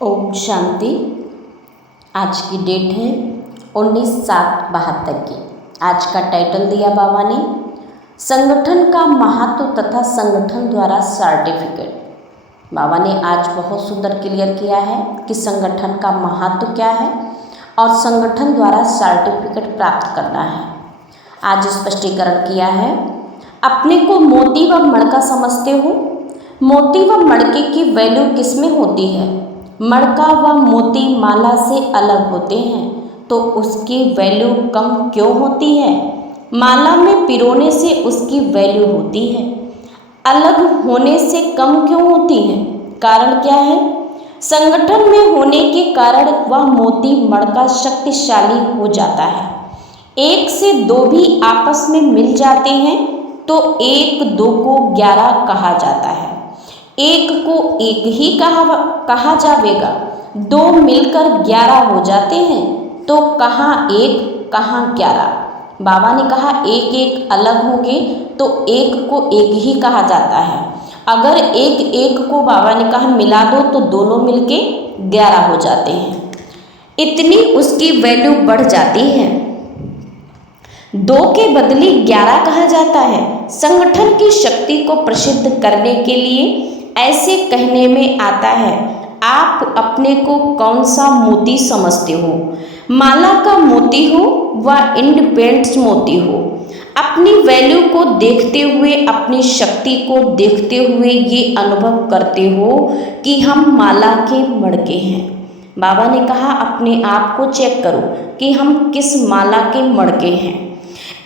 ओम शांति। आज की डेट है 19/7/72 की। आज का टाइटल दिया बाबा ने संगठन का महत्व तथा संगठन द्वारा सर्टिफिकेट। बाबा ने आज बहुत सुंदर क्लियर किया है कि संगठन का महत्व क्या है और संगठन द्वारा सर्टिफिकेट प्राप्त करना है। आज स्पष्टीकरण किया है। अपने को मोती व मणका समझते हो। मोती व मणके की वैल्यू किसमें होती है? मणका व मोती माला से अलग होते हैं तो उसकी वैल्यू कम क्यों होती है? माला में पिरोने से उसकी वैल्यू होती है, अलग होने से कम क्यों होती है? कारण क्या है? संगठन में होने के कारण वह मोती मणका शक्तिशाली हो जाता है। एक से दो भी आपस में मिल जाते हैं तो एक दो को 11 कहा जाता है। एक को एक ही कहा जाएगा। दो मिलकर 11 हो जाते हैं तो कहाँ एक कहाँ 11। बाबा ने कहा एक एक अलग होंगे तो एक को एक ही कहा जाता है। अगर एक एक को बाबा ने कहा मिला दो तो दोनों मिलके 11 हो जाते हैं। इतनी उसकी वैल्यू बढ़ जाती है। 2 के बदले 11 कहा जाता है। संगठन की शक्ति को प्रसिद्ध करने के लिए ऐसे कहने में आता है, आप अपने को कौन सा मोती समझते हो? माला का मोती हो व इंडिपेंडेंस मोती हो। अपनी वैल्यू को देखते हुए, अपनी शक्ति को देखते हुए ये अनुभव करते हो कि हम माला के मणके हैं। बाबा ने कहा अपने आप को चेक करो कि हम किस माला के मणके हैं।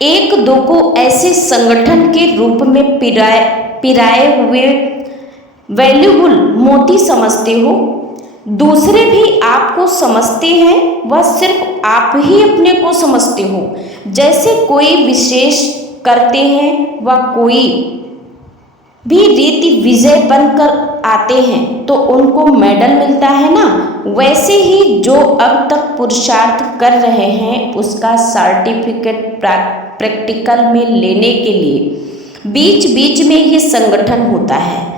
एक दो को ऐसे संगठन के रूप में पिराए हुए वैल्यूबल मोती समझते हो। दूसरे भी आपको समझते हैं, वह सिर्फ आप ही अपने को समझते हो। जैसे कोई विशेष करते हैं व कोई भी रीति विजय बनकर आते हैं तो उनको मेडल मिलता है ना, वैसे ही जो अब तक पुरुषार्थ कर रहे हैं उसका सर्टिफिकेट प्रैक्टिकल में लेने के लिए बीच बीच में ये संगठन होता है।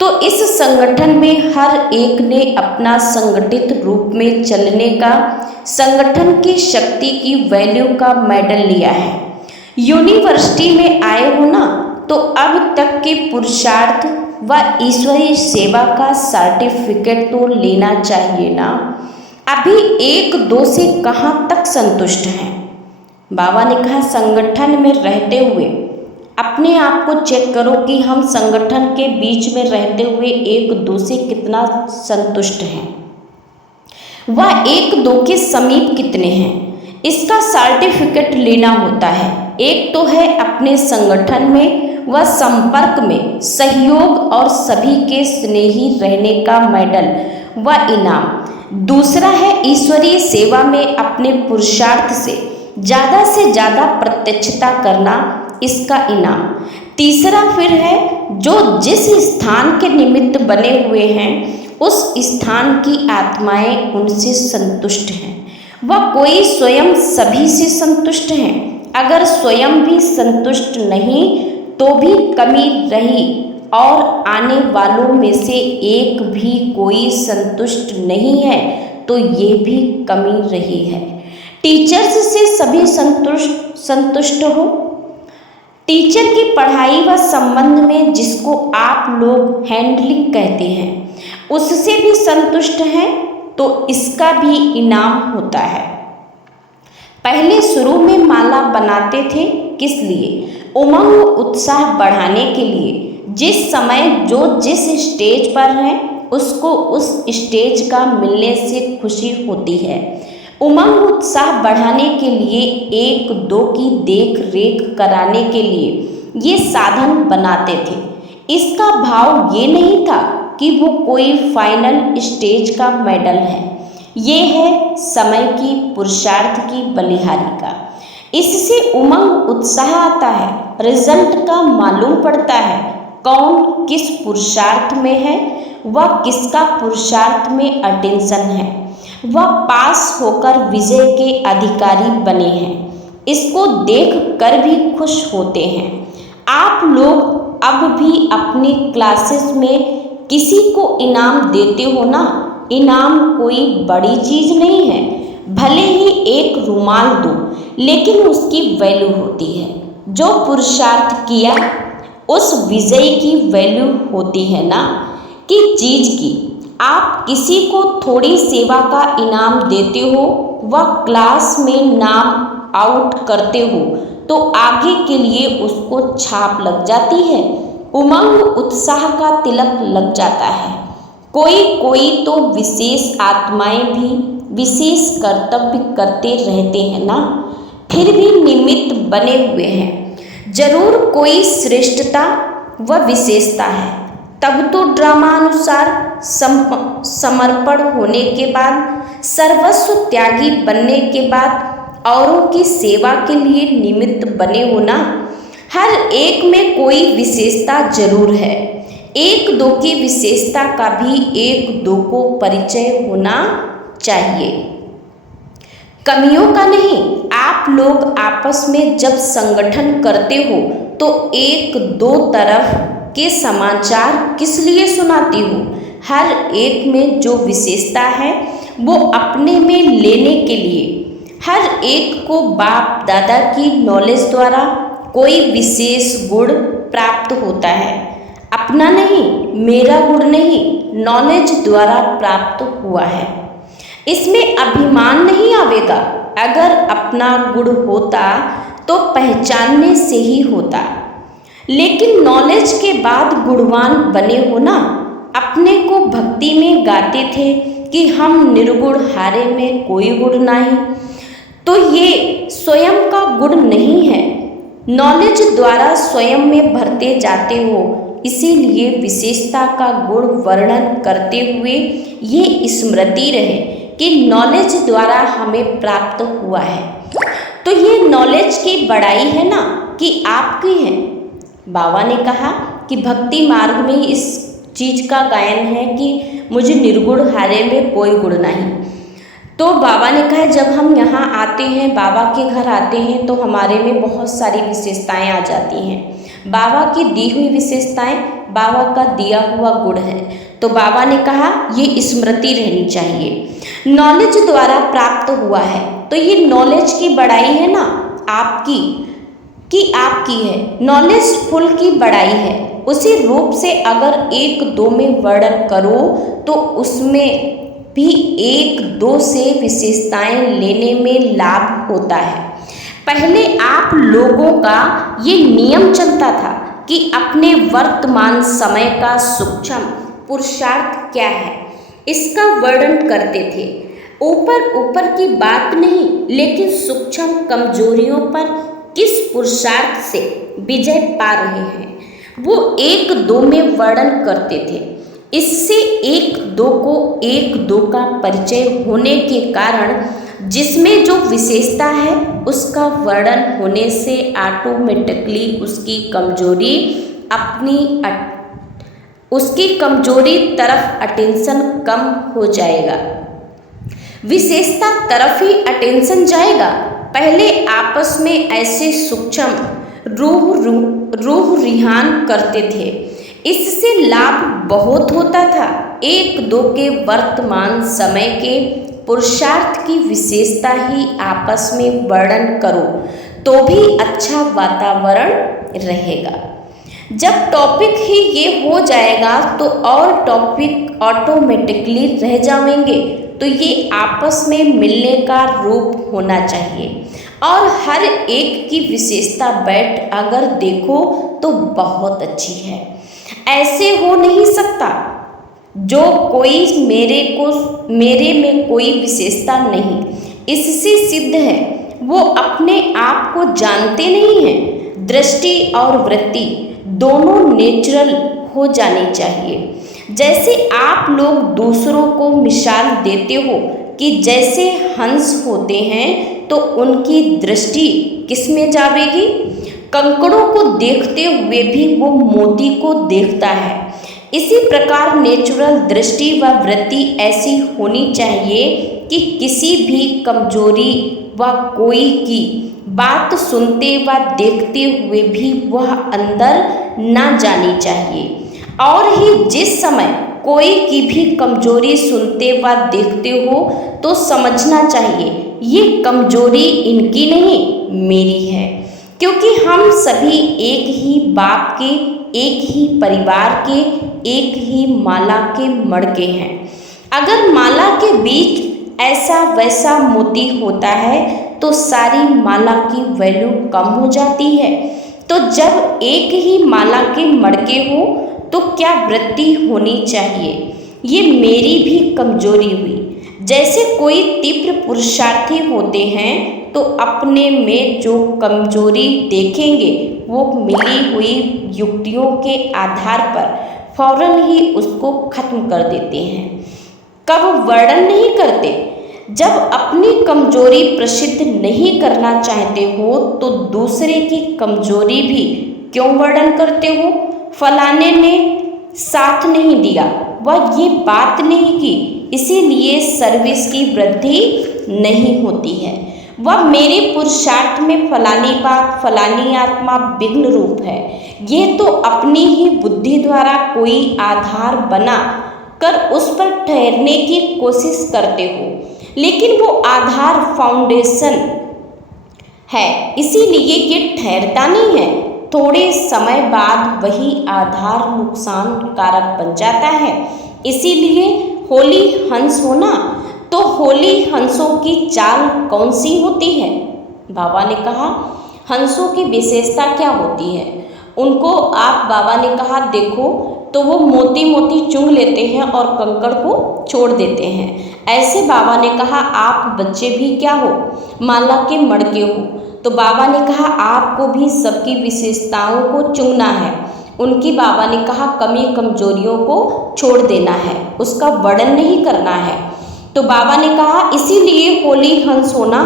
तो इस संगठन में हर एक ने अपना संगठित रूप में चलने का, संगठन की शक्ति की वैल्यू का मेडल लिया है। यूनिवर्सिटी में आए हो ना तो अब तक के पुरुषार्थ व ईश्वरीय सेवा का सर्टिफिकेट तो लेना चाहिए ना। अभी एक दो से कहाँ तक संतुष्ट हैं? बाबा ने कहा संगठन में रहते हुए अपने आप को चेक करो कि हम संगठन के बीच में रहते हुए एक दो से कितना संतुष्ट हैं, वह एक दो के समीप कितने हैं, इसका सर्टिफिकेट लेना होता है। एक तो है अपने संगठन में व संपर्क में सहयोग और सभी के स्नेही रहने का मेडल व इनाम। दूसरा है ईश्वरीय सेवा में अपने पुरुषार्थ से ज़्यादा प्रत्यक्षता करना, इसका इनाम। तीसरा फिर है जो जिस स्थान के निमित्त बने हुए हैं उस स्थान की आत्माएं उनसे संतुष्ट हैं। वह कोई स्वयं सभी से संतुष्ट हैं। अगर स्वयं भी संतुष्ट नहीं तो भी कमी रही और आने वालों में से एक भी कोई संतुष्ट नहीं है तो ये भी कमी रही है। टीचर्स से सभी संतुष्ट हो। टीचर की पढ़ाई व संबंध में जिसको आप लोग हैंडलिंग कहते हैं उससे भी संतुष्ट हैं तो इसका भी इनाम होता है। पहले शुरू में माला बनाते थे किस लिए? उमंग उत्साह बढ़ाने के लिए। जिस समय जो जिस स्टेज पर है उसको उस स्टेज का मिलने से खुशी होती है। उमंग उत्साह बढ़ाने के लिए, एक दो की देख रेख कराने के लिए ये साधन बनाते थे। इसका भाव ये नहीं था कि वो कोई फाइनल स्टेज का मेडल है, ये है समय की पुरुषार्थ की बलिहारी का। इससे उमंग उत्साह आता है, रिजल्ट का मालूम पड़ता है कौन किस पुरुषार्थ में है व किसका पुरुषार्थ में अटेंशन है। वह पास होकर विजय के अधिकारी बने हैं, इसको देख कर भी खुश होते हैं। आप लोग अब भी अपनी क्लासेस में किसी को इनाम देते हो ना, इनाम कोई बड़ी चीज नहीं है। भले ही एक रुमाल दो, लेकिन उसकी वैल्यू होती है। जो पुरुषार्थ किया उस विजय की वैल्यू होती है ना, कि चीज की। आप किसी को थोड़ी सेवा का इनाम देते हो व क्लास में नाम आउट करते हो तो आगे के लिए उसको छाप लग जाती है, उमंग उत्साह का तिलक लग जाता है। कोई कोई तो विशेष आत्माएं भी विशेष कर्तव्य करते रहते हैं ना, फिर भी निमित्त बने हुए हैं। जरूर कोई श्रेष्ठता व विशेषता है, तब तो ड्रामानुसार समर्पण होने के बाद, सर्वस्व त्यागी बनने के बाद औरों की सेवा के लिए निमित्त बने हो ना। हर एक में कोई विशेषता जरूर है। एक दो की विशेषता का भी एक दो को परिचय होना चाहिए, कमियों का नहीं। आप लोग आपस में जब संगठन करते हो तो एक दो तरफ के समाचार किस लिए सुनाती हो? हर एक में जो विशेषता है वो अपने में लेने के लिए। हर एक को बाप दादा की नॉलेज द्वारा कोई विशेष गुण प्राप्त होता है। अपना नहीं, मेरा गुण नहीं, नॉलेज द्वारा प्राप्त हुआ है। इसमें अभिमान नहीं आवेगा। अगर अपना गुण होता तो पहचानने से ही होता, लेकिन नॉलेज के बाद गुणवान बने हो ना। अपने को भक्ति में गाते थे कि हम निर्गुण, हारे में कोई गुण नहीं, तो ये स्वयं का गुण नहीं है। नॉलेज द्वारा स्वयं में भरते जाते हो, इसीलिए विशेषता का गुण वर्णन करते हुए ये स्मृति रहे कि नॉलेज द्वारा हमें प्राप्त हुआ है। तो ये नॉलेज की बड़ाई है ना, कि आपकी है। बाबा ने कहा कि भक्ति मार्ग में इस चीज का गायन है कि मुझे निर्गुण, हारे में कोई गुण नहीं। तो बाबा ने कहा जब हम यहाँ आते हैं, बाबा के घर आते हैं, तो हमारे में बहुत सारी विशेषताएं आ जाती हैं। बाबा की दी हुई विशेषताएं बाबा का दिया हुआ गुण है। तो बाबा ने कहा ये स्मृति रहनी चाहिए। नॉलेज द्वारा प्राप्त हुआ है, तो ये नॉलेज की बड़ाई है ना आपकी, कि आपकी है। नॉलेज फुल की बड़ाई है। उसी रूप से अगर एक दो में वर्णन करो तो उसमें भी एक दो से विशेषताएं लेने में लाभ होता है। पहले आप लोगों का ये नियम चलता था कि अपने वर्तमान समय का सूक्ष्म पुरुषार्थ क्या है इसका वर्णन करते थे। ऊपर ऊपर की बात नहीं, लेकिन सूक्ष्म कमजोरियों पर किस पुरुषार्थ से विजय पा रहे हैं वो एक दो में वर्णन करते थे। इससे एक दो को एक दो का परिचय होने के कारण जिसमें जो विशेषता है उसका वर्णन होने से ऑटोमेटिकली उसकी कमजोरी तरफ अटेंशन कम हो जाएगा, विशेषता तरफ ही अटेंशन जाएगा। पहले आपस में ऐसे सूक्ष्म रूह रिहान करते थे, इससे लाभ बहुत होता था। एक दो के वर्तमान समय के पुरुषार्थ की विशेषता ही आपस में वर्णन करो तो भी अच्छा वातावरण रहेगा। जब टॉपिक ही ये हो जाएगा तो और टॉपिक ऑटोमेटिकली रह जाएंगे। तो ये आपस में मिलने का रूप होना चाहिए और हर एक की विशेषता बैठ अगर देखो तो बहुत अच्छी है। ऐसे हो नहीं सकता जो कोई मेरे में कोई विशेषता नहीं, इससे सिद्ध है वो अपने आप को जानते नहीं हैं। दृष्टि और वृत्ति दोनों नेचुरल हो जानी चाहिए। जैसे आप लोग दूसरों को मिसाल देते हो कि जैसे हंस होते हैं तो उनकी दृष्टि किस में जाएगी? कंकड़ों को देखते हुए भी वो मोती को देखता है। इसी प्रकार नेचुरल दृष्टि व वृत्ति ऐसी होनी चाहिए कि किसी भी कमजोरी व कोई की बात सुनते व देखते हुए भी वह अंदर ना जानी चाहिए। और ही जिस समय कोई की भी कमजोरी सुनते व देखते हो तो समझना चाहिए ये कमजोरी इनकी नहीं मेरी है, क्योंकि हम सभी एक ही बाप के, एक ही परिवार के, एक ही माला के मड़के हैं। अगर माला के बीच ऐसा वैसा मोती होता है तो सारी माला की वैल्यू कम हो जाती है। तो जब एक ही माला के मड़के हो तो क्या वृत्ति होनी चाहिए, ये मेरी भी कमजोरी हुई। जैसे कोई तीव्र पुरुषार्थी होते हैं तो अपने में जो कमजोरी देखेंगे वो मिली हुई युक्तियों के आधार पर फौरन ही उसको खत्म कर देते हैं, कब वर्णन नहीं करते। जब अपनी कमजोरी प्रसिद्ध नहीं करना चाहते हो तो दूसरे की कमजोरी भी क्यों वर्णन करते हो। फलाने ने साथ नहीं दिया, वह ये बात नहीं की, इसीलिए सर्विस की वृद्धि नहीं होती है। वह मेरे पुरुषार्थ में फलानी बात, फलानी आत्मा विघ्न रूप है। ये तो अपनी ही बुद्धि द्वारा कोई आधार बना कर उस पर ठहरने की कोशिश करते हो, लेकिन वो आधार फाउंडेशन है, इसीलिए ये ठहरता नहीं है। थोड़े समय बाद वही आधार नुकसान कारक बन जाता है। इसीलिए होली हंस होना, तो होली हंसों की चाल कौन सी होती है। बाबा ने कहा हंसों की विशेषता क्या होती है। उनको आप बाबा ने कहा देखो तो वो मोती मोती चुंग लेते हैं और कंकड़ को छोड़ देते हैं। ऐसे बाबा ने कहा आप बच्चे भी क्या हो, माला के मड़के हो। तो बाबा ने कहा आपको भी सबकी विशेषताओं को चुनना है, उनकी बाबा ने कहा कमी कमजोरियों को छोड़ देना है, उसका वर्णन नहीं करना है। तो बाबा ने कहा इसीलिए होली हंस होना।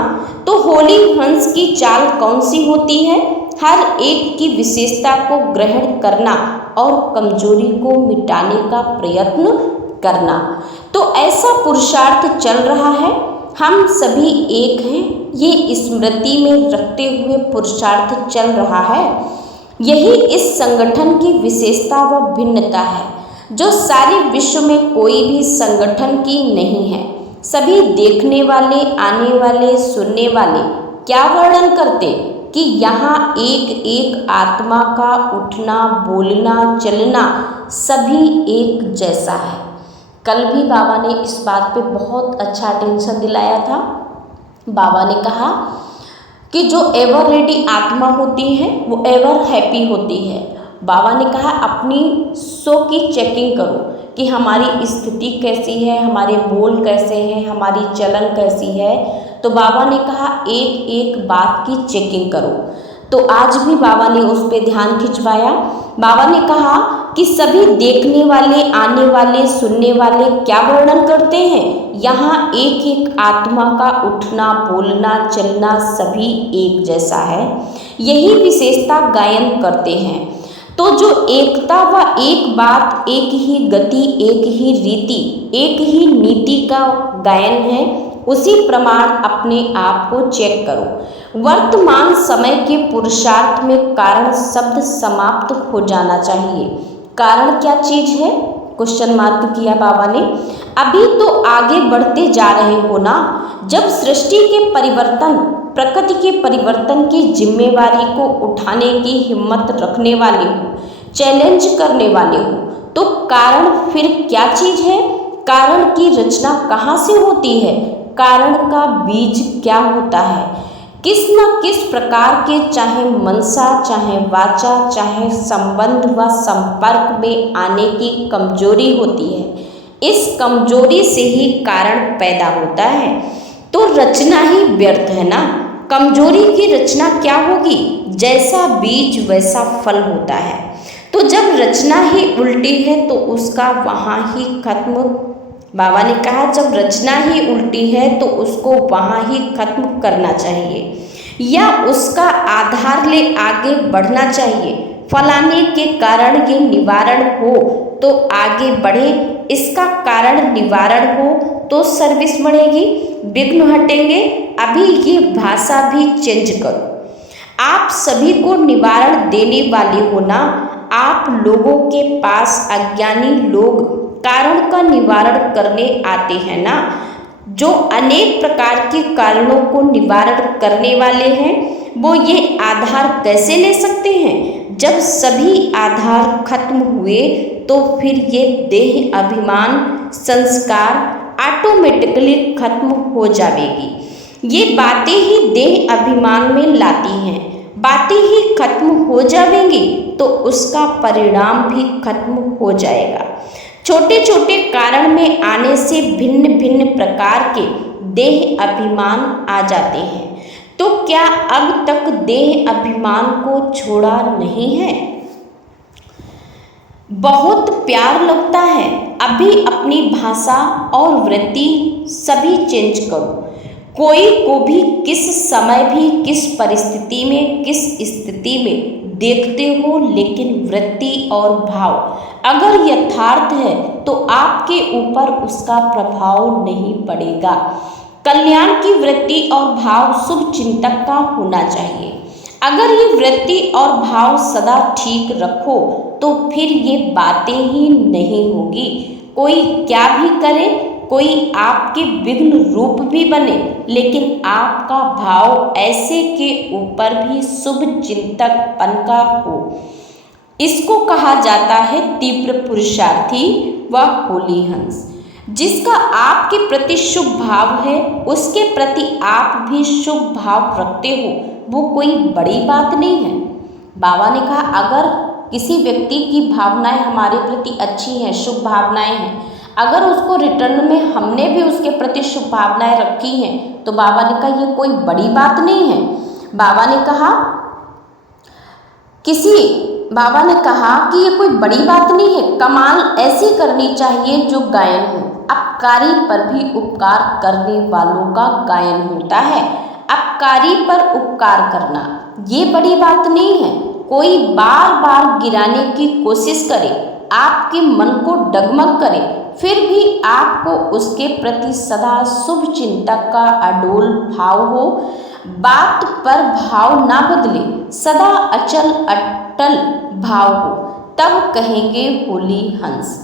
तो होली हंस की चाल कौन सी होती है, हर एक की विशेषता को ग्रहण करना और कमजोरी को मिटाने का प्रयत्न करना। तो ऐसा पुरुषार्थ चल रहा है, हम सभी एक हैं, ये स्मृति में रखते हुए पुरुषार्थ चल रहा है। यही इस संगठन की विशेषता व भिन्नता है, जो सारे विश्व में कोई भी संगठन की नहीं है। सभी देखने वाले, आने वाले, सुनने वाले क्या वर्णन करते कि यहाँ एक एक आत्मा का उठना, बोलना, चलना सभी एक जैसा है। कल भी बाबा ने इस बात पे बहुत अच्छा अटेंशन दिलाया था। बाबा ने कहा कि जो एवर रेडी आत्मा होती है वो एवर हैप्पी होती है। बाबा ने कहा अपनी सो की चेकिंग करो कि हमारी स्थिति कैसी है, हमारे बोल कैसे हैं, हमारी चलन कैसी है। तो बाबा ने कहा एक एक बात की चेकिंग करो। तो आज भी बाबा ने उस पर ध्यान खिंचवाया। बाबा ने कहा कि सभी देखने वाले, आने वाले, सुनने वाले क्या वर्णन करते हैं, यहाँ एक एक आत्मा का उठना, बोलना, चलना सभी एक जैसा है, यही विशेषता गायन करते हैं। तो जो एकता व एक बात, एक ही गति, एक ही रीति, एक ही नीति का गायन है, उसी प्रमाण अपने आप को चेक करो। वर्तमान समय के पुरुषार्थ में कारण शब्द समाप्त हो जाना चाहिए। कारण क्या चीज है, क्वेश्चन मार्क किया बाबा ने। अभी तो आगे बढ़ते जा रहे हो ना। जब सृष्टि के परिवर्तन, प्रकृति के परिवर्तन की जिम्मेवारी को उठाने की हिम्मत रखने वाले हो, चैलेंज करने वाले हो, तो कारण फिर क्या चीज है। कारण की रचना कहाँ से होती है, कारण का बीज क्या होता है। किस न किस प्रकार के, चाहे मनसा, चाहे वाचा, चाहे संबंध व संपर्क में आने की कमजोरी होती है। इस कमजोरी से ही कारण पैदा होता है। तो रचना ही व्यर्थ है ना। कमजोरी की रचना क्या होगी, जैसा बीज वैसा फल होता है। तो जब रचना ही उल्टी है तो उसका वहाँ ही खत्म। बाबा ने कहा जब रचना ही उल्टी है तो उसको वहाँ ही खत्म करना चाहिए, या उसका आधार ले आगे बढ़ना चाहिए। फलाने के कारण ये निवारण हो तो आगे बढ़े, इसका कारण निवारण हो तो सर्विस बढ़ेगी, विघ्न हटेंगे। अभी ये भाषा भी चेंज करो। आप सभी को निवारण देने वाले हो ना। आप लोगों के पास, अज्ञानी लोग कारण का निवारण करने आते हैं ना, जो अनेक प्रकार के कारणों को निवारण करने वाले हैं, वो ये आधार कैसे ले सकते हैं? जब सभी आधार खत्म हुए तो फिर ये देह अभिमान संस्कार ऑटोमेटिकली खत्म हो जाएगी। ये बातें ही देह अभिमान में लाती हैं। बातें ही खत्म हो जाएंगी तो उसका परिणाम भी खत्म हो जाएगा। छोटे छोटे कारण में आने से भिन्न भिन्न प्रकार के देह अभिमान आ जाते हैं। तो क्या अब तक देह अभिमान को छोड़ा नहीं है? बहुत प्यार लगता है। अभी अपनी भाषा और वृत्ति सभी चेंज करो। कोई को भी किस समय भी किस परिस्थिति में किस स्थिति में देखते हो, लेकिन वृत्ति और भाव अगर यथार्थ है तो आपके ऊपर उसका प्रभाव नहीं पड़ेगा। कल्याण की वृत्ति और भाव शुभ चिंतक का होना चाहिए। अगर ये वृत्ति और भाव सदा ठीक रखो तो फिर ये बातें ही नहीं होगी। कोई क्या भी करे, कोई आपके विघ्न रूप भी बने, लेकिन आपका भाव ऐसे के ऊपर भी शुभ चिंतकपन का हो। इसको कहा जाता है तीव्र पुरुषार्थी व होली हंस। जिसका आपके प्रति शुभ भाव है, उसके प्रति आप भी शुभ भाव रखते हो, वो कोई बड़ी बात नहीं है। बाबा ने कहा अगर किसी व्यक्ति की भावनाएं हमारे प्रति अच्छी हैं, शुभ भावनाएं हैं, अगर उसको रिटर्न में हमने भी उसके प्रति शुभ भावनाएं रखी हैं, तो बाबा ने कहा ये कोई बड़ी बात नहीं है। बाबा ने कहा कि ये कोई बड़ी बात नहीं है। कमाल ऐसी करनी चाहिए जो गायन हो। अपकारी पर भी उपकार करने वालों का गायन होता है। अपकारी पर उपकार करना ये बड़ी बात नहीं है। कोई बार बार गिराने की कोशिश करे, आपके मन को डगमग करे, फिर भी आपको उसके प्रति सदा शुभ चिंतक का अडोल भाव हो। बात पर भाव ना बदले, सदा अचल अटल भाव हो, तब कहेंगे होली हंस।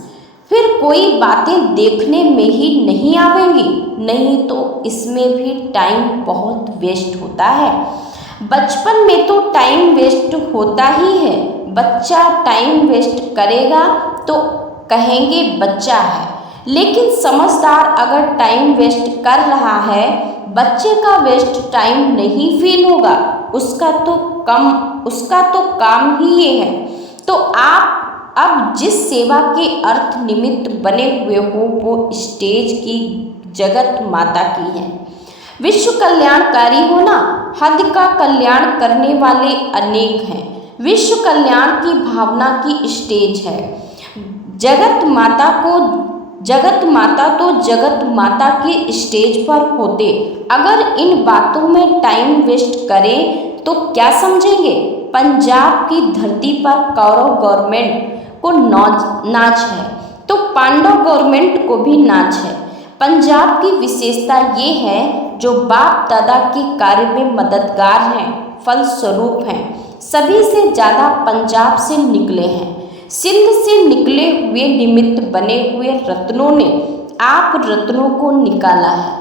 फिर कोई बातें देखने में ही नहीं आवेंगी, नहीं तो इसमें भी टाइम बहुत वेस्ट होता है। बचपन में तो टाइम वेस्ट होता ही है। बच्चा टाइम वेस्ट करेगा तो कहेंगे बच्चा है, लेकिन समझदार अगर टाइम वेस्ट कर रहा है, बच्चे का वेस्ट टाइम नहीं फील होगा। उसका तो काम ही ये है। तो आप अब जिस सेवा के अर्थ निमित्त बने हुए हो वो स्टेज की जगत माता की है। विश्व कल्याणकारी होना, हद का कल्याण करने वाले अनेक हैं। विश्व कल्याण की भावना की स्टेज है। जगत माता तो जगत माता के स्टेज पर होते अगर इन बातों में टाइम वेस्ट करें तो क्या समझेंगे? पंजाब की धरती पर कौरव गवर्नमेंट को नाच है तो पांडव गवर्नमेंट को भी नाच है। पंजाब की विशेषता ये है जो बाप दादा के कार्य में मददगार हैं, फलस्वरूप हैं। सभी से ज़्यादा पंजाब से निकले हैं। सिंध से निकले हुए निमित्त बने हुए रत्नों ने आप रत्नों को निकाला है।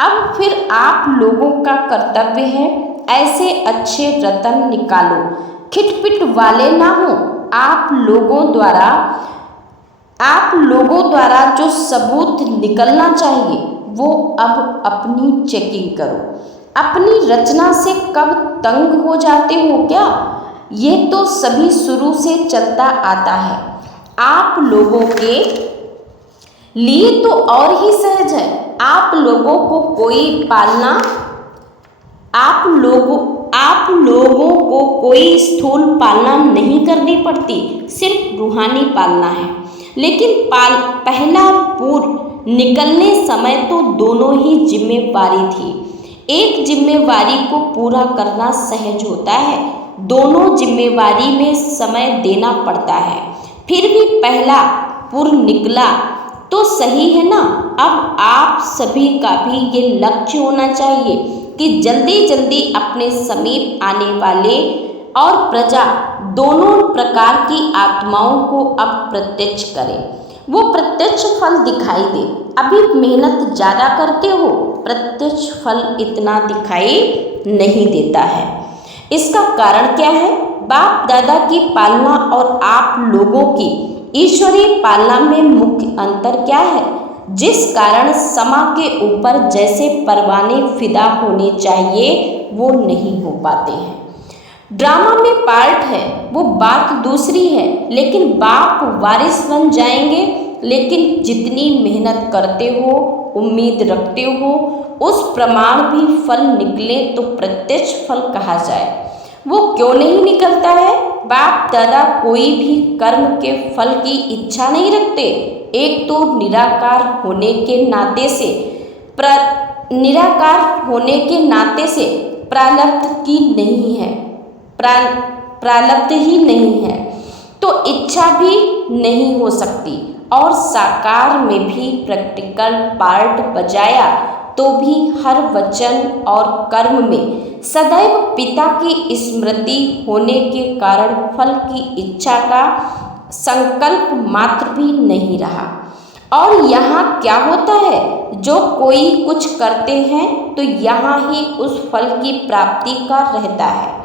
अब फिर आप लोगों का कर्तव्य है ऐसे अच्छे रत्न निकालो, खिटपिट वाले ना हो। आप लोगों द्वारा जो सबूत निकलना चाहिए वो अब अपनी चेकिंग करो। अपनी रचना से कब तंग हो जाते हो क्या? ये तो सभी शुरू से चलता आता है। आप लोगों के लिए तो और ही सहज है। आप लोगों को कोई स्थूल पालना नहीं करनी पड़ती, सिर्फ रूहानी पालना है। लेकिन पहला पूर्व निकलने समय तो दोनों ही जिम्मेवारी थी। एक जिम्मेवारी को पूरा करना सहज होता है, दोनों जिम्मेवारी में समय देना पड़ता है। फिर भी पहला पूर्व निकला तो सही है ना। अब आप सभी का भी ये लक्ष्य होना चाहिए कि जल्दी जल्दी अपने समीप आने वाले और प्रजा दोनों प्रकार की आत्माओं को अब प्रत्यक्ष करें। वो प्रत्यक्ष फल दिखाई दे। अभी मेहनत ज़्यादा करते हो, प्रत्यक्ष फल इतना दिखाई नहीं देता है। इसका कारण क्या है? बाप दादा की पालना और आप लोगों की ईश्वरीय पालना में मुख्य अंतर क्या है? जिस कारण समा के ऊपर जैसे परवाने फिदा होने चाहिए वो नहीं हो पाते हैं। ड्रामा में पार्ट है, वो बात दूसरी है, लेकिन बाप वारिस बन जाएंगे। लेकिन जितनी मेहनत करते हो, उम्मीद रखते हो, उस प्रमाण भी फल निकले तो प्रत्यक्ष फल कहा जाए, वो क्यों नहीं निकलता है? बाप दादा कोई भी कर्म के फल की इच्छा नहीं रखते। एक तो निराकार होने के नाते से प्रारब्ध की नहीं है, प्रारब्ध ही नहीं है तो इच्छा भी नहीं हो सकती। और साकार में भी प्रैक्टिकल पार्ट बजाया तो भी हर वचन और कर्म में सदैव पिता की स्मृति होने के कारण फल की इच्छा का संकल्प मात्र भी नहीं रहा। और यहाँ क्या होता है? जो कोई कुछ करते हैं तो यहाँ ही उस फल की प्राप्ति का रहता है।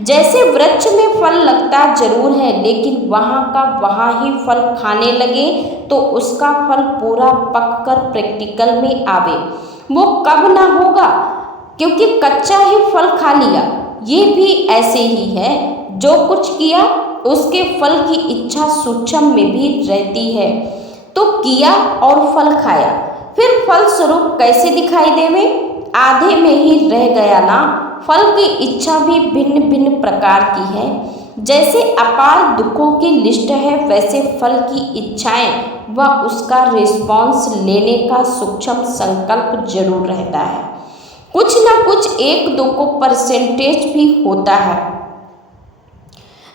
जैसे वृक्ष में फल लगता जरूर है, लेकिन वहाँ का वहाँ ही फल खाने लगे तो उसका फल पूरा पक कर प्रैक्टिकल में आवे, वो कब ना होगा, क्योंकि कच्चा ही फल खा लिया। ये भी ऐसे ही है, जो कुछ किया उसके फल की इच्छा सूक्ष्म में भी रहती है। तो किया और फल खाया, फिर फल स्वरूप कैसे दिखाई देवे? आधे में ही रह गया ना। फल की इच्छा भी भिन्न भिन्न प्रकार की है। जैसे अपार दुखों की लिस्ट है, वैसे फल की इच्छाएं व उसका रिस्पॉन्स लेने का सूक्ष्म संकल्प जरूर रहता है। कुछ ना कुछ 1-2% भी होता है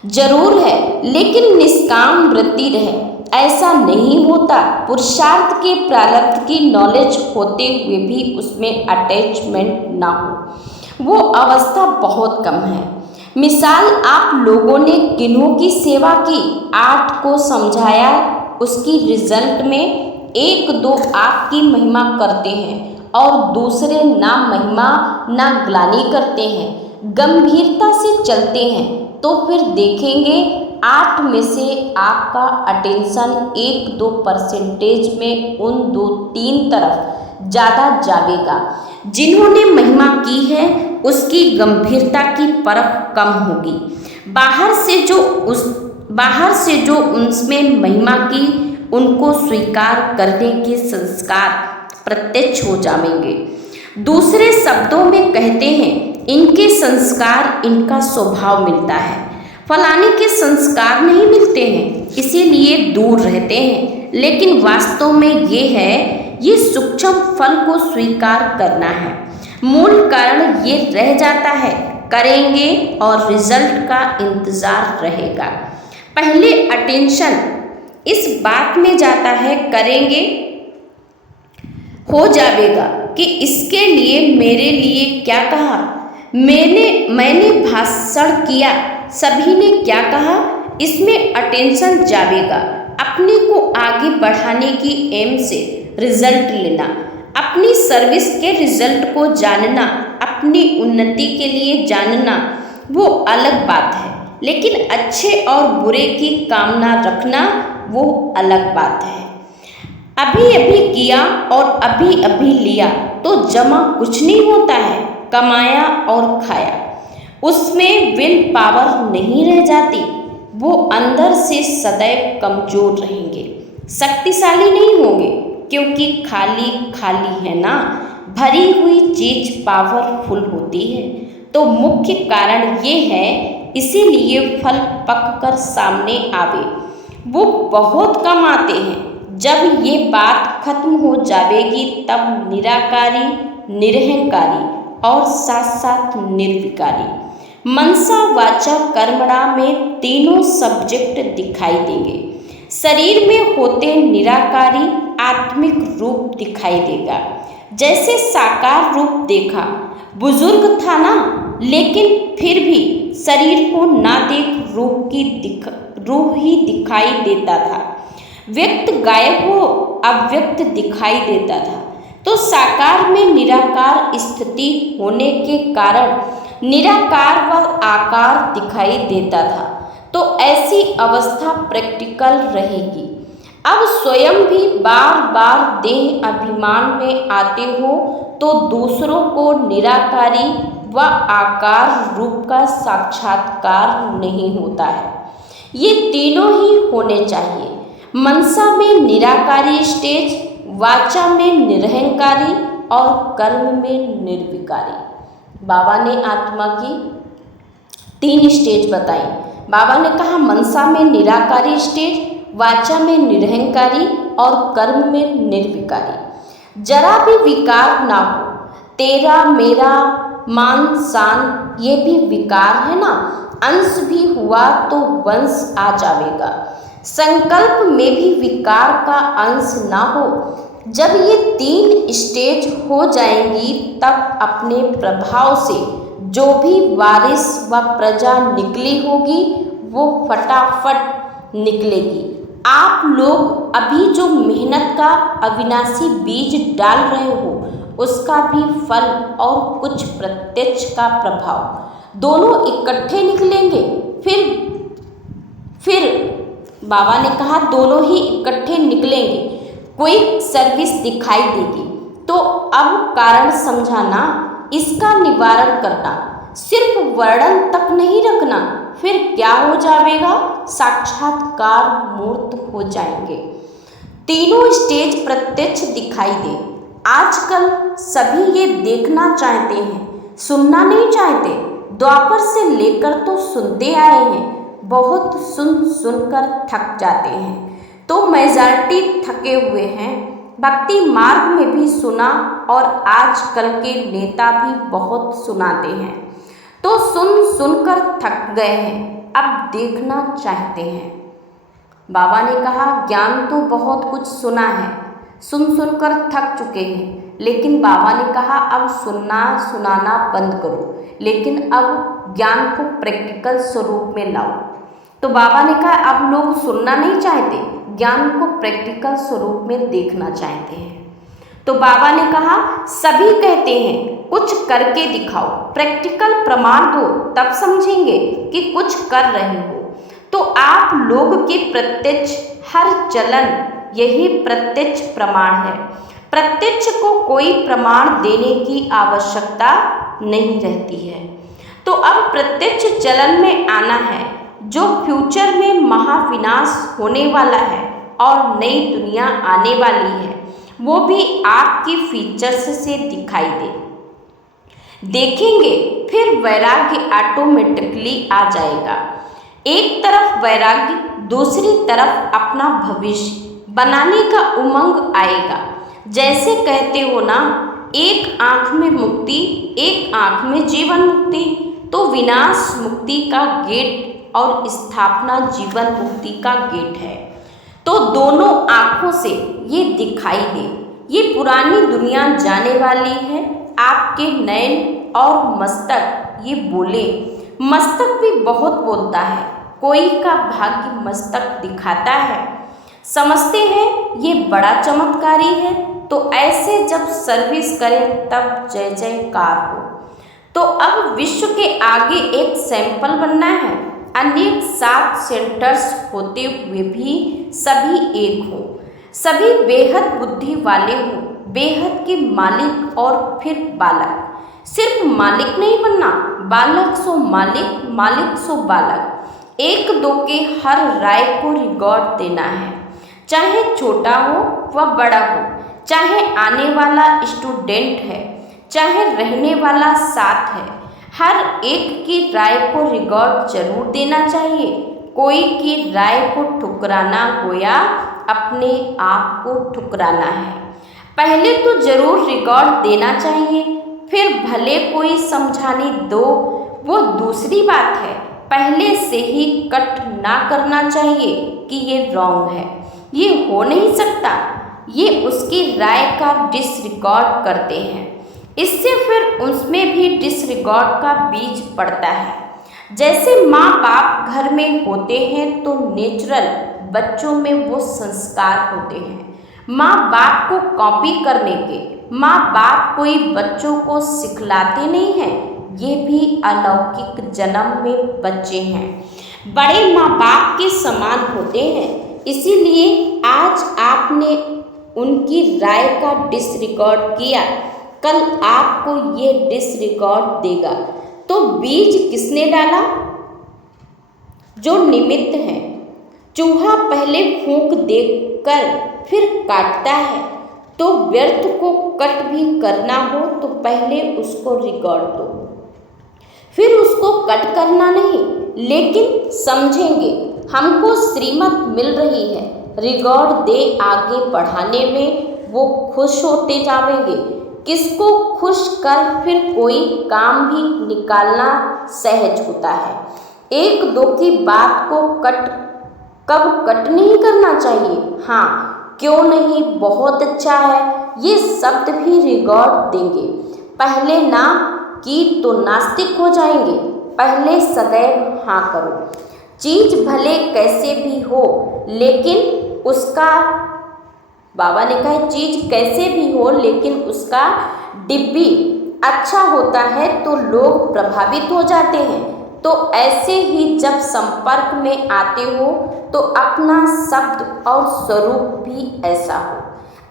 जरूर है, लेकिन निष्काम वृत्ति रहे ऐसा नहीं होता। पुरुषार्थ के प्रारब्ध की नॉलेज होते हुए भी उसमें अटैचमेंट ना हो, वो अवस्था बहुत कम है। मिसाल, आप लोगों ने किन्हों की सेवा की, 8 को समझाया, उसकी रिजल्ट में 1-2 आपकी महिमा करते हैं और दूसरे ना महिमा ना ग्लानि करते हैं, गंभीरता से चलते हैं, तो फिर देखेंगे 8 में से आपका अटेंशन 1-2% में उन 2-3 तरफ ज़्यादा जाएगा। जिन्होंने महिमा की है उसकी गंभीरता की परख कम होगी। बाहर से जो उनमें महिमा की, उनको स्वीकार करने के संस्कार प्रत्यक्ष हो जाएंगे। दूसरे शब्दों में कहते हैं, इनके संस्कार, इनका स्वभाव मिलता है, फलाने के संस्कार नहीं मिलते हैं, इसीलिए दूर रहते हैं। लेकिन वास्तव में ये सूक्ष्म फल को स्वीकार करना है। मूल कारण ये रह जाता है, करेंगे और रिजल्ट का इंतज़ार रहेगा। पहले अटेंशन इस बात में जाता है, करेंगे हो जाएगा कि इसके लिए मेरे लिए क्या कहा, मैंने भाषण किया, सभी ने क्या कहा, इसमें अटेंशन जाएगा। अपने को आगे बढ़ाने की एम से रिजल्ट लेना, अपनी सर्विस के रिजल्ट को जानना, अपनी उन्नति के लिए जानना, वो अलग बात है। लेकिन अच्छे और बुरे की कामना रखना वो अलग बात है। अभी अभी किया और अभी अभी लिया तो जमा कुछ नहीं होता है, कमाया और खाया, उसमें विल पावर नहीं रह जाती, वो अंदर से सदैव कमजोर रहेंगे, शक्तिशाली नहीं होंगे, क्योंकि खाली खाली है ना, भरी हुई चीज पावरफुल होती है। तो मुख्य कारण ये है, इसीलिए फल पक कर सामने आवे, वो बहुत कम आते हैं। जब ये बात खत्म हो जाएगी तब निराकारी, निरहंकारी और साथ साथ निर्विकारी, मनसा वाचा कर्मणा में तीनों सब्जेक्ट दिखाई देंगे। शरीर में होते निराकारी आत्मिक रूप दिखाई देगा। जैसे साकार रूप देखा, बुजुर्ग था ना, लेकिन फिर भी शरीर को ना देख रूह ही दिखाई देता था। व्यक्त गायब हो अव्यक्त दिखाई देता था। तो साकार में निराकार स्थिति होने के कारण निराकार व आकार दिखाई देता था। तो ऐसी अवस्था प्रैक्टिकल रहेगी। अब स्वयं भी बार बार देह अभिमान में आते हो तो दूसरों को निराकारी व आकार रूप का साक्षात्कार नहीं होता है। ये तीनों ही होने चाहिए। मनसा में निराकारी स्टेज, वाचा में निरहंकारी और कर्म में निर्विकारी। बाबा ने आत्मा की 3 स्टेज बताई। बाबा ने कहा मनसा में निराकारी स्टेज, वाचा में निरहंकारी और कर्म में निर्विकारी। जरा भी विकार ना हो, तेरा मेरा मान शान ये भी विकार है ना, अंश भी हुआ तो वंश आ जाएगा। संकल्प में भी विकार का अंश ना हो। जब ये 3 स्टेज हो जाएंगी तब अपने प्रभाव से जो भी वारिस व प्रजा निकली होगी वो फटाफट निकलेगी। आप लोग अभी जो मेहनत का अविनाशी बीज डाल रहे हो उसका भी फल और कुछ प्रत्यक्ष का प्रभाव दोनों इकट्ठे निकलेंगे। फिर बाबा ने कहा दोनों ही इकट्ठे निकलेंगे, कोई सर्विस दिखाई देगी। तो अब कारण समझाना, इसका निवारण करना, सिर्फ वर्णन तक नहीं रखना। फिर क्या हो जाएगा, साक्षात्कार मूर्त हो जाएंगे। तीनों स्टेज प्रत्यक्ष दिखाई दे। आजकल सभी ये देखना चाहते हैं, सुनना नहीं चाहते। द्वापर से लेकर तो सुनते आए हैं, बहुत सुन सुनकर थक जाते हैं। तो मेजॉरिटी थके हुए हैं। भक्ति मार्ग में भी सुना और आजकल के नेता भी बहुत सुनाते हैं। तो सुन सुनकर थक गए हैं, अब देखना चाहते हैं। बाबा ने कहा ज्ञान तो बहुत कुछ सुना है, सुन सुनकर थक चुके हैं, लेकिन बाबा ने कहा अब सुनना सुनाना बंद करो, लेकिन अब ज्ञान को प्रैक्टिकल स्वरूप में लाओ। तो बाबा ने कहा अब लोग सुनना नहीं चाहते, ज्ञान को प्रैक्टिकल स्वरूप में देखना चाहते हैं। तो बाबा ने कहा सभी कहते हैं कुछ करके दिखाओ, प्रैक्टिकल प्रमाण दो, तब समझेंगे कि कुछ कर रहे हो। तो आप लोग के प्रत्यक्ष हर चलन यही प्रत्यक्ष प्रमाण है। प्रत्यक्ष को कोई प्रमाण देने की आवश्यकता नहीं रहती है। तो अब प्रत्यक्ष चलन में आना है। जो फ्यूचर में महाविनाश होने वाला है और नई दुनिया आने वाली है, वो भी आपकी फीचर्स से दिखाई देखेंगे। फिर वैराग्य ऑटोमेटिकली आ जाएगा। एक तरफ वैराग्य, दूसरी तरफ अपना भविष्य बनाने का उमंग आएगा। जैसे कहते हो ना, एक आँख में मुक्ति, एक आँख में जीवन मुक्ति। तो विनाश मुक्ति का गेट और स्थापना जीवन मुक्ति का गेट है। तो दोनों आँखों से ये दिखाई दे, ये पुरानी दुनिया जाने वाली है। आपके नयन और मस्तक ये बोले। मस्तक भी बहुत बोलता है, कोई का भाग्य मस्तक दिखाता है। समझते हैं ये बड़ा चमत्कारी है। तो ऐसे जब सर्विस करें तब जय जयकार हो। तो अब विश्व के आगे एक सैंपल बनना है। अनेक 7 सेंटर्स होते हुए भी सभी एक हो, सभी बेहद बुद्धि वाले हो, बेहद के मालिक और फिर बालक। सिर्फ मालिक नहीं बनना, बालक सो मालिक, मालिक सो बालक। 1-2 के हर राय को रिकॉर्ड देना है, चाहे छोटा हो व बड़ा हो, चाहे आने वाला स्टूडेंट है, चाहे रहने वाला साथ है। हर एक की राय को रिकॉर्ड जरूर देना चाहिए। कोई की राय को ठुकराना गोया अपने आप को ठुकराना है। पहले तो जरूर रिकॉर्ड देना चाहिए, फिर भले कोई समझाने दो, वो दूसरी बात है। पहले से ही कट ना करना चाहिए कि ये रॉन्ग है, ये हो नहीं सकता। ये उसकी राय का डिसरिकॉर्ड करते हैं। इससे फिर उसमें भी डिसरिकॉर्ड का बीज पड़ता है। जैसे माँ बाप घर में होते हैं तो नेचुरल बच्चों में वो संस्कार होते हैं। माँ बाप को कॉपी करने के, माँ बाप कोई बच्चों को सिखलाते नहीं हैं, ये भी अलौकिक जन्म में बच्चे हैं। बड़े माँ बाप के समान होते हैं, इसीलिए आज आपने उनकी राय का डिसरिकॉर्ड किया, कल आपको ये डिसरिकॉर्ड देगा। तो बीज किसने डाला? जो निमित्त है। चूहा पहले फूंक देकर फिर काटता है, तो व्यर्थ को कट भी करना हो तो पहले उसको रिकॉर्ड दो, फिर उसको कट करना नहीं। लेकिन समझेंगे हमको श्रीमत मिल रही है, रिकॉर्ड दे आगे बढ़ाने में वो खुश होते जाएंगे। किसको खुश कर फिर कोई काम भी निकालना सहज होता है। एक दो की बात को कट नहीं करना चाहिए। हाँ, क्यों नहीं, बहुत अच्छा है, ये शब्द भी रिकॉर्ड देंगे। पहले ना की तो नास्तिक हो जाएंगे, पहले सदैव हाँ करो। चीज भले कैसे भी हो, लेकिन उसका, बाबा ने कहा चीज कैसे भी हो लेकिन उसका डिब्बी अच्छा होता है तो लोग प्रभावित हो जाते हैं। तो ऐसे ही जब संपर्क में आते हो तो अपना शब्द और स्वरूप भी ऐसा हो,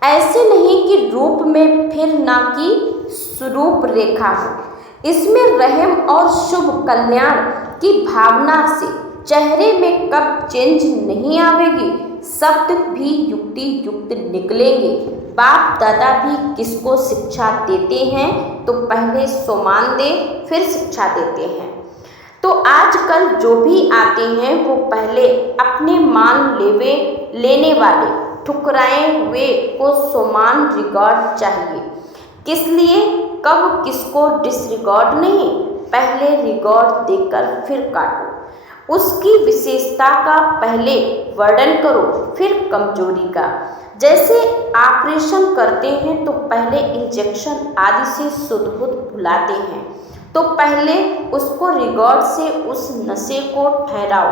ऐसे नहीं कि रूप में फिर ना कि स्वरूप रेखा हो। इसमें रहम और शुभ कल्याण की भावना से चेहरे में कब चेंज नहीं आवेगी, शब्द भी युक्ति युक्त निकलेंगे। बाप दादा भी किसको शिक्षा देते हैं तो पहले सम्मान दे फिर शिक्षा देते हैं। तो आजकल जो भी आते हैं वो पहले अपने मान लेने वाले ठुकराए हुए को सम्मान रिकॉर्ड चाहिए। किस लिए, कब किसको डिसरिकॉर्ड नहीं, पहले रिकॉर्ड देकर फिर काटो। उसकी विशेषता का पहले वर्णन करो फिर कमजोरी का। जैसे ऑपरेशन करते हैं तो पहले इंजेक्शन आदि से शुद्ध भुलाते हैं, तो पहले उसको रिकॉर्ड से उस नशे को ठहराओ,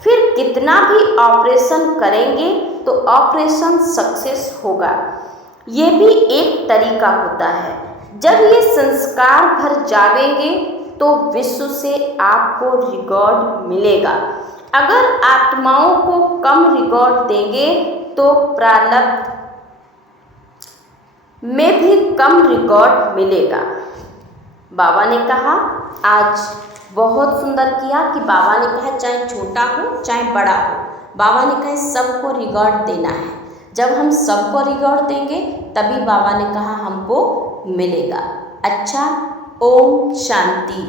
फिर कितना भी ऑपरेशन करेंगे तो ऑपरेशन सक्सेस होगा। ये भी एक तरीका होता है। जब ये संस्कार भर जाएंगे तो विश्व से आपको रिकॉर्ड मिलेगा। अगर आत्माओं को कम रिकॉर्ड देंगे तो प्रारब्ध में भी कम रिकॉर्ड मिलेगा। बाबा ने कहा, आज बहुत सुंदर किया कि बाबा ने कहा चाहे छोटा हो चाहे बड़ा हो, बाबा ने कहा सबको रिकॉर्ड देना है। जब हम सबको रिकॉर्ड देंगे तभी बाबा ने कहा हमको मिलेगा। अच्छा, ओम शांति।